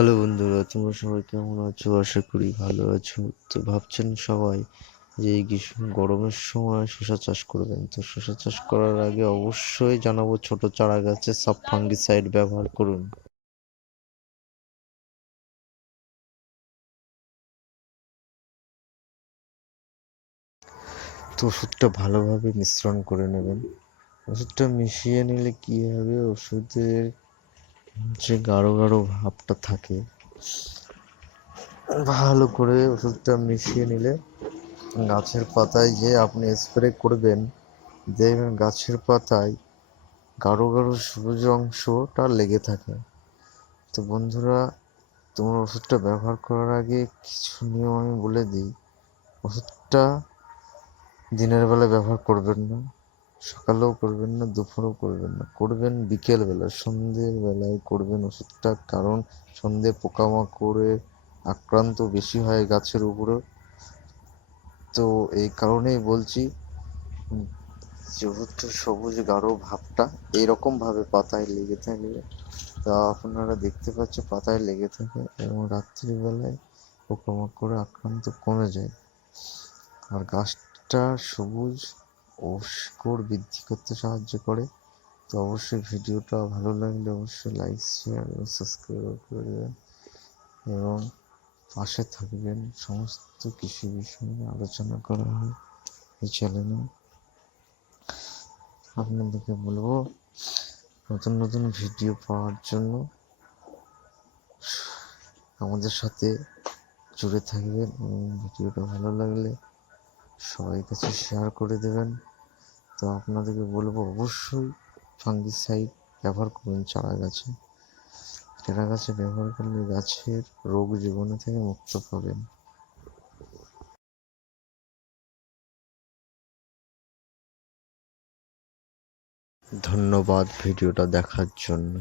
Hello বন্ধুরা, তোমরা সবাই কেমন আছো? আশা করি ভালো আছো। তো ভাবছেন সবাই যে এই গ্রীষ্ম, গরমের সময় শসা চাষ করবেন। তো শসা চাষ করার আগে অবশ্যই জানাব ছোট চারা গাছে সব ফাঙ্গিসাইড ব্যবহার করুন। তো ওষুধটা ভালোভাবে মিশ্রণ করে নেবেন। ওষুধটা মিশিয়ে নিলে কি হবে? ওষুধের যে গাঢ় গাঢ় ভাবটা থাকে, ভালো করে ওষুধটা মিশিয়ে নিলে গাছের পাতায় যে আপনি স্প্রে করবেন, দেখবেন গাছের পাতায় গাঢ় গাঢ় সবুজ অংশটা লেগে থাকে। তো বন্ধুরা, তোমার ওষুধটা ব্যবহার করার আগে কিছু নিয়ম আমি বলে দিই। ওষুধটা দিনের বেলা ব্যবহার করবেন না। সকালেও করবেন না, দুপুরেও করবেন না। করবেন বিকেলবেলা সন্ধ্যের বেলায় করবেন ওষুধটা, কারণ সন্ধ্যে পোকামাকড়ে আক্রান্ত বেশি হয় গাছের উপরে। তো এই কারণেই বলছি যে ওষুধটা সবুজ গাঢ় ভাবটা এইরকমভাবে পাতায় লেগে থাকলে, তা আপনারা দেখতে পাচ্ছেন পাতায় লেগে থাকে এবং রাত্রিবেলায় পোকামাকড়ে আক্রান্ত কমে যায়। আর গাছটা সবুজ ও স্কোর বৃদ্ধি করতে সাহায্য করে। তো অবশ্যই ভিডিওটা ভালো লাগলে অবশ্যই লাইক শেয়ার এবং সাবস্ক্রাইব করে দেবেন। এবং পাশে থাকবেন। সমস্ত কৃষি বিষয় নিয়ে আলোচনা করা হয় এই চ্যানেলে আপনাদেরকে বলব, নতুন নতুন ভিডিও পাওয়ার জন্য আমাদের সাথে জুড়ে থাকবেন। এবং ভিডিওটা ভালো লাগলে সবাই কাছে শেয়ার করে দেবেন। তো আপনাদেরকে বলব অবশ্যই ফাঙ্গিসাইড ব্যবহার করুন চারা গাছে। চারা গাছে ব্যবহার করলে গাছের রোগ জীবনে থেকে মুক্ত পাবেন। ধন্যবাদ ভিডিওটা দেখার জন্য।